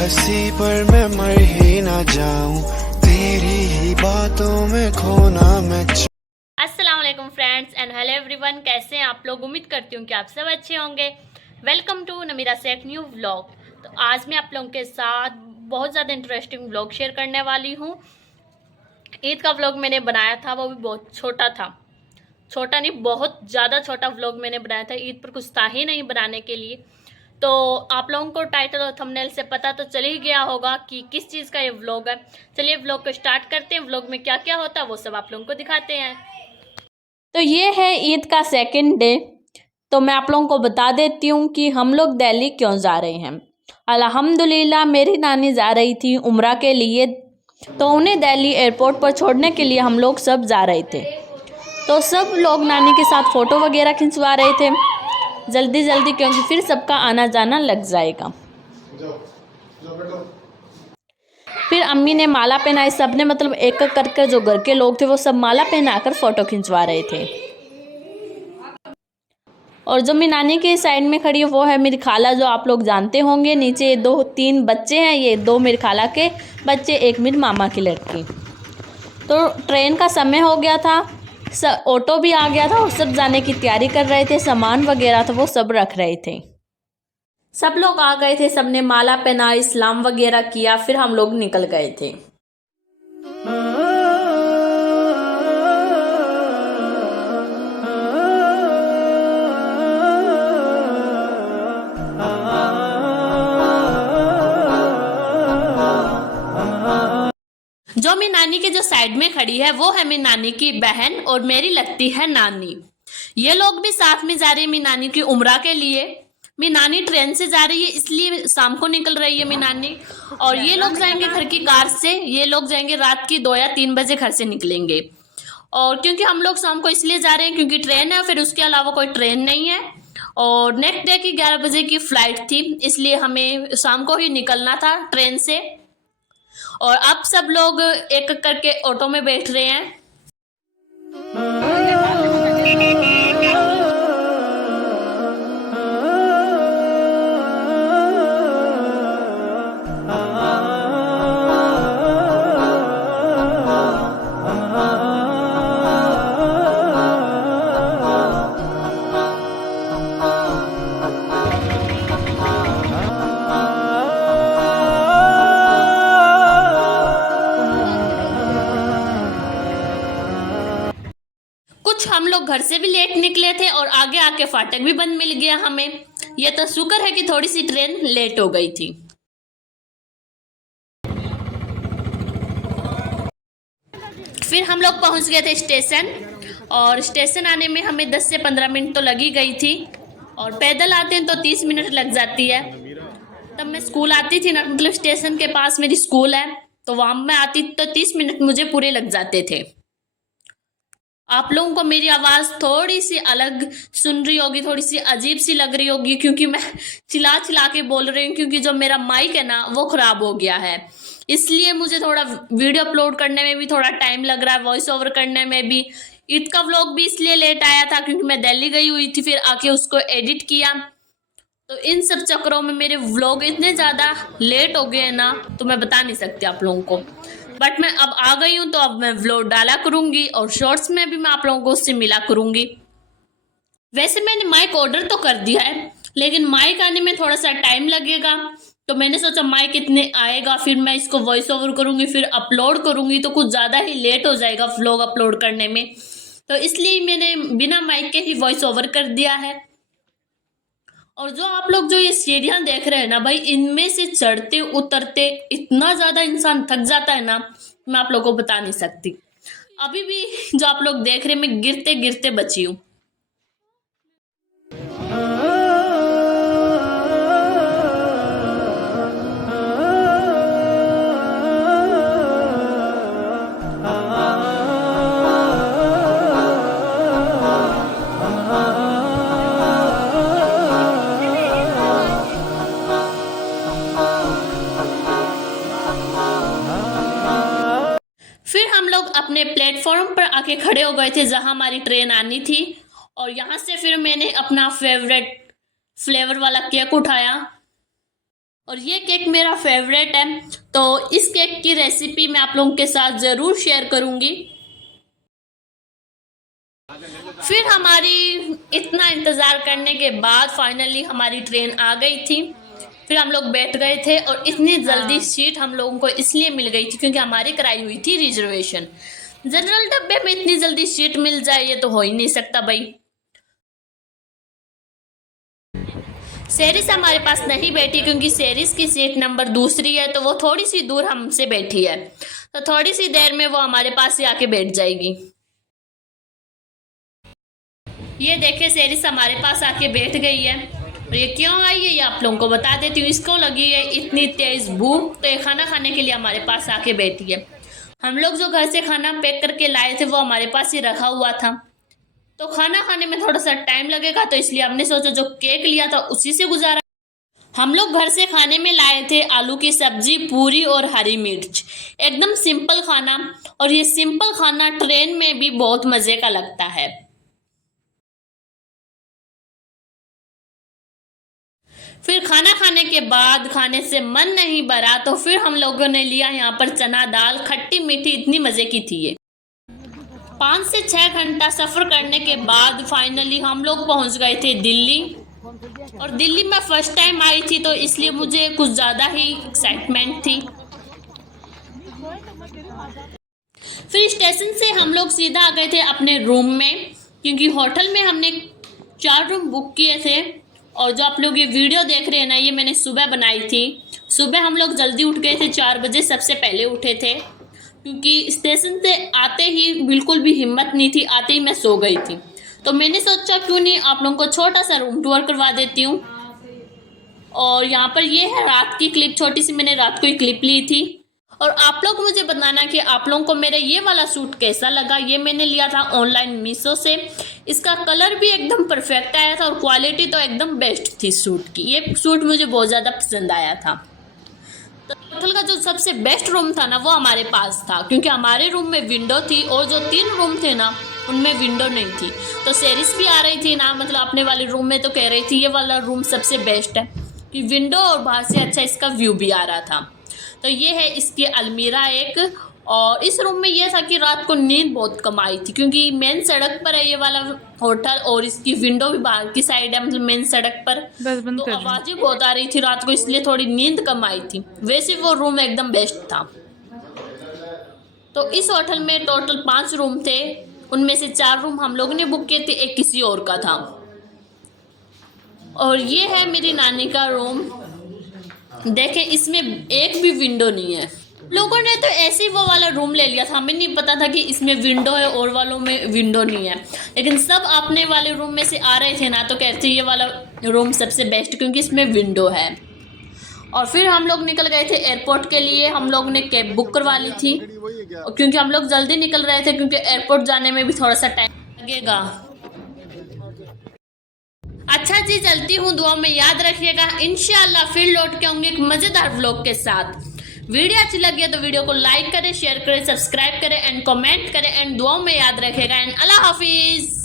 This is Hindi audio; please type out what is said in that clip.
हंसी पर मैं मर ही ना जाऊं, तेरी ही बातों में खोना मैं। अस्सलाम वालेकुम फ्रेंड्स एंड हेलो एवरीवन, कैसे हैं आप लोग। उम्मीद करती हूँ कि आप सब अच्छे होंगे। वेलकम टू नमीरा सेफ न्यू व्लॉग। तो आज मैं आप लोगों के साथ बहुत ज़्यादा इंटरेस्टिंग व्लॉग शेयर करने वाली हूँ। ईद का व्लॉग मैंने बनाया था, वो भी बहुत छोटा था। छोटा नहीं, बहुत ज़्यादा छोटा व्लॉग मैंने बनाया था। ईद पर कुछ था ही नहीं बनाने के लिए। तो आप लोगों को टाइटल और थंबनेल से पता तो चल ही गया होगा कि किस चीज़ का ये व्लॉग है। चलिए व्लॉग को स्टार्ट करते हैं। व्लॉग में क्या क्या होता है वो सब आप लोगों को दिखाते हैं। तो ये है ईद का सेकंड डे। तो मैं आप लोगों को बता देती हूँ कि हम लोग दिल्ली क्यों जा रहे हैं। अल्हम्दुलिल्लाह मेरी नानी जा रही थी उम्रा के लिए, तो उन्हें दिल्ली एयरपोर्ट पर छोड़ने के लिए हम लोग सब जा रहे थे। तो सब लोग नानी के साथ फ़ोटो वगैरह खिंचवा रहे थे जल्दी जल्दी, क्योंकि फिर सबका आना जाना लग जाएगा। फिर अम्मी ने माला पहनाई, सब ने मतलब एक एक करके जो घर के लोग थे वो सब माला पहनाकर फ़ोटो खिंचवा रहे थे। और जो मेरी नानी के साइड में खड़ी है वो है मेरी खाला, जो आप लोग जानते होंगे। नीचे दो तीन बच्चे हैं, ये दो मेरी खाला के बच्चे, एक मेरी मामा की लड़की। तो ट्रेन का समय हो गया था, ऑटो भी आ गया था और सब जाने की तैयारी कर रहे थे। सामान वगैरह था वो सब रख रहे थे। सब लोग आ गए थे, सबने माला पहनाई, सलाम वगैरह किया, फिर हम लोग निकल गए थे। जो मेरी नानी के जो साइड में खड़ी है वो है मेरी नानी की बहन और मेरी लगती है नानी। ये लोग भी साथ में जा रही है मेरी नानी की उम्रा के लिए। मेरी नानी ट्रेन से जा रही है, इसलिए शाम को निकल रही है मेरी नानी। और ये लोग जाएंगे घर की कार से, ये लोग जाएंगे रात की 2 या 3 बजे घर से निकलेंगे। और क्योंकि हम लोग शाम को इसलिए जा रहे हैं क्योंकि ट्रेन है, फिर उसके अलावा कोई ट्रेन नहीं है। और नेक्स्ट डे की 11 बजे की फ्लाइट थी, इसलिए हमें शाम को ही निकलना था ट्रेन से। और अब सब लोग एक एक करके ऑटो में बैठ रहे हैं। कुछ हम लोग घर से भी लेट निकले थे और आगे आके फाटक भी बंद मिल गया हमें। ये तो शुक्र है कि थोड़ी सी ट्रेन लेट हो गई थी। फिर हम लोग पहुंच गए थे स्टेशन, और स्टेशन आने में हमें 10 से 15 मिनट तो लगी गई थी। और पैदल आते हैं तो 30 मिनट लग जाती है। तब मैं स्कूल आती थी ना, मतलब स्टेशन के पास मेरी स्कूल है, तो वहां मैं आती तो 30 मिनट मुझे पूरे लग जाते थे। आप लोगों को मेरी आवाज़ थोड़ी सी अलग सुन रही होगी, थोड़ी सी अजीब सी लग रही होगी, क्योंकि मैं चिल्ला चिल्ला के बोल रही हूँ। क्योंकि जो मेरा माइक है ना वो ख़राब हो गया है, इसलिए मुझे थोड़ा वीडियो अपलोड करने में भी थोड़ा टाइम लग रहा है, वॉइस ओवर करने में भी। ईद का व्लॉग भी इसलिए लेट आया था क्योंकि मैं दिल्ली गई हुई थी, फिर आके उसको एडिट किया। तो इन सब चक्करों में मेरे व्लॉग इतने ज़्यादा लेट हो गए ना, तो मैं बता नहीं सकती आप लोगों को। बट मैं अब आ गई हूँ, तो अब मैं व्लॉग डाला करूँगी और शॉर्ट्स में भी मैं आप लोगों को उससे मिला करूँगी। वैसे मैंने माइक ऑर्डर तो कर दिया है, लेकिन माइक आने में थोड़ा सा टाइम लगेगा। तो मैंने सोचा माइक इतने आएगा, फिर मैं इसको वॉइस ओवर करूँगी, फिर अपलोड करूँगी, तो कुछ ज़्यादा ही लेट हो जाएगा व्लॉग अपलोड करने में। तो इसलिए मैंने बिना माइक के ही वॉइस ओवर कर दिया है। और जो आप लोग जो ये सीढ़ियां देख रहे हैं ना भाई, इनमें से चढ़ते उतरते इतना ज़्यादा इंसान थक जाता है ना, मैं आप लोगों को बता नहीं सकती। अभी भी जो आप लोग देख रहे हैं, मैं गिरते गिरते बची हूँ। फिर हम लोग अपने प्लेटफॉर्म पर आके खड़े हो गए थे जहां हमारी ट्रेन आनी थी। और यहाँ से फिर मैंने अपना फेवरेट फ्लेवर वाला केक उठाया और ये केक मेरा फेवरेट है, तो इस केक की रेसिपी मैं आप लोगों के साथ ज़रूर शेयर करूँगी। फिर हमारी इतना इंतज़ार करने के बाद फाइनली हमारी ट्रेन आ गई थी। फिर हम लोग बैठ गए थे और इतनी जल्दी सीट हम लोगों को इसलिए मिल गई थी क्योंकि हमारी कराई हुई थी रिजर्वेशन। जनरल डब्बे में इतनी जल्दी सीट मिल जाए ये तो हो ही नहीं सकता भाई। सेरिस हमारे पास नहीं बैठी क्योंकि सेरिस की सीट नंबर दूसरी है, तो वो थोड़ी सी दूर हमसे बैठी है, तो थोड़ी सी देर में वो हमारे पास ही आके बैठ जाएगी। ये देखिए सेरिस हमारे पास आके बैठ गई है। और ये क्यों आई है ये आप लोगों को बता देती हूँ। इसको लगी है इतनी तेज़ भूख, तो ये खाना खाने के लिए हमारे पास आके बैठी है। हम लोग जो घर से खाना पैक करके लाए थे वो हमारे पास ही रखा हुआ था, तो खाना खाने में थोड़ा सा टाइम लगेगा, तो इसलिए हमने सोचा जो केक लिया था उसी से गुजारा। हम लोग घर से खाने में लाए थे आलू की सब्जी, पूरी और हरी मिर्च, एकदम सिंपल खाना। और ये सिंपल खाना ट्रेन में भी बहुत मज़े का लगता है। फिर खाना खाने के बाद खाने से मन नहीं भरा, तो फिर हम लोगों ने लिया यहाँ पर चना दाल, खट्टी मीठी, इतनी मज़े की थी ये। 5 से 6 घंटा सफ़र करने के बाद फाइनली हम लोग पहुँच गए थे दिल्ली। और दिल्ली में फर्स्ट टाइम आई थी, तो इसलिए मुझे कुछ ज़्यादा ही एक्साइटमेंट थी। फिर स्टेशन से हम लोग सीधा आ गए थे अपने रूम में, क्योंकि होटल में हमने 4 रूम बुक किए थे। और जो आप लोग ये वीडियो देख रहे हैं ना, ये मैंने सुबह बनाई थी। सुबह हम लोग जल्दी उठ गए थे, 4 बजे सबसे पहले उठे थे, क्योंकि स्टेशन से आते ही बिल्कुल भी हिम्मत नहीं थी, आते ही मैं सो गई थी। तो मैंने सोचा क्यों नहीं आप लोगों को छोटा सा रूम टूर करवा देती हूँ। और यहाँ पर ये है रात की क्लिप, छोटी सी मैंने रात को ही क्लिप ली थी। और आप लोग मुझे बताना कि आप लोगों को मेरा ये वाला सूट कैसा लगा। ये मैंने लिया था ऑनलाइन मीशो से। इसका कलर भी एकदम परफेक्ट आया था और क्वालिटी तो एकदम बेस्ट थी सूट की। ये सूट मुझे बहुत ज़्यादा पसंद आया था। तो होटल का जो सबसे बेस्ट रूम था ना वो हमारे पास था, क्योंकि हमारे रूम में विंडो थी और जो 3 रूम थे ना उनमें विंडो नहीं थी। तो सेरिस भी आ रही थी ना, मतलब अपने वाले रूम में, तो कह रही थी ये वाला रूम सबसे बेस्ट है कि विंडो और बाहर से अच्छा इसका व्यू भी आ रहा था। तो ये है इसकी अलमीरा एक। और इस रूम में ये था कि रात को नींद बहुत कम आई थी, क्योंकि मेन सड़क पर है ये वाला होटल और इसकी विंडो भी बाहर की साइड है, मतलब मेन सड़क पर। तो आवाज़ें बहुत आ रही थी रात को, इसलिए थोड़ी नींद कम आई थी। वैसे वो रूम एकदम बेस्ट था। तो इस होटल में टोटल 5 रूम थे, उनमें से 4 रूम हम लोगों ने बुक किए थे, एक किसी और का था। और ये है मेरी नानी का रूम। देखें इसमें एक भी विंडो नहीं है। लोगों ने तो ऐसे ही वो वाला रूम ले लिया था, हमें नहीं पता था कि इसमें विंडो है और वालों में विंडो नहीं है। लेकिन सब अपने वाले रूम में से आ रहे थे ना, तो कहते ये वाला रूम सबसे बेस्ट क्योंकि इसमें विंडो है। और फिर हम लोग निकल गए थे एयरपोर्ट के लिए। हम लोग ने कैब बुक करवा ली थी, क्योंकि हम लोग जल्दी निकल रहे थे, क्योंकि एयरपोर्ट जाने में भी थोड़ा सा टाइम लगेगा। अच्छा जी, चलती हूँ, दुआ में याद रखिएगा। इंशाल्लाह फिर लौट के आऊँगी एक मज़ेदार व्लॉग के साथ। वीडियो अच्छी लगी है तो वीडियो को लाइक करें, शेयर करें, सब्सक्राइब करें एंड कमेंट करें एंड दुआओं में याद रखिएगा। एंड अल्लाह हाफिज़।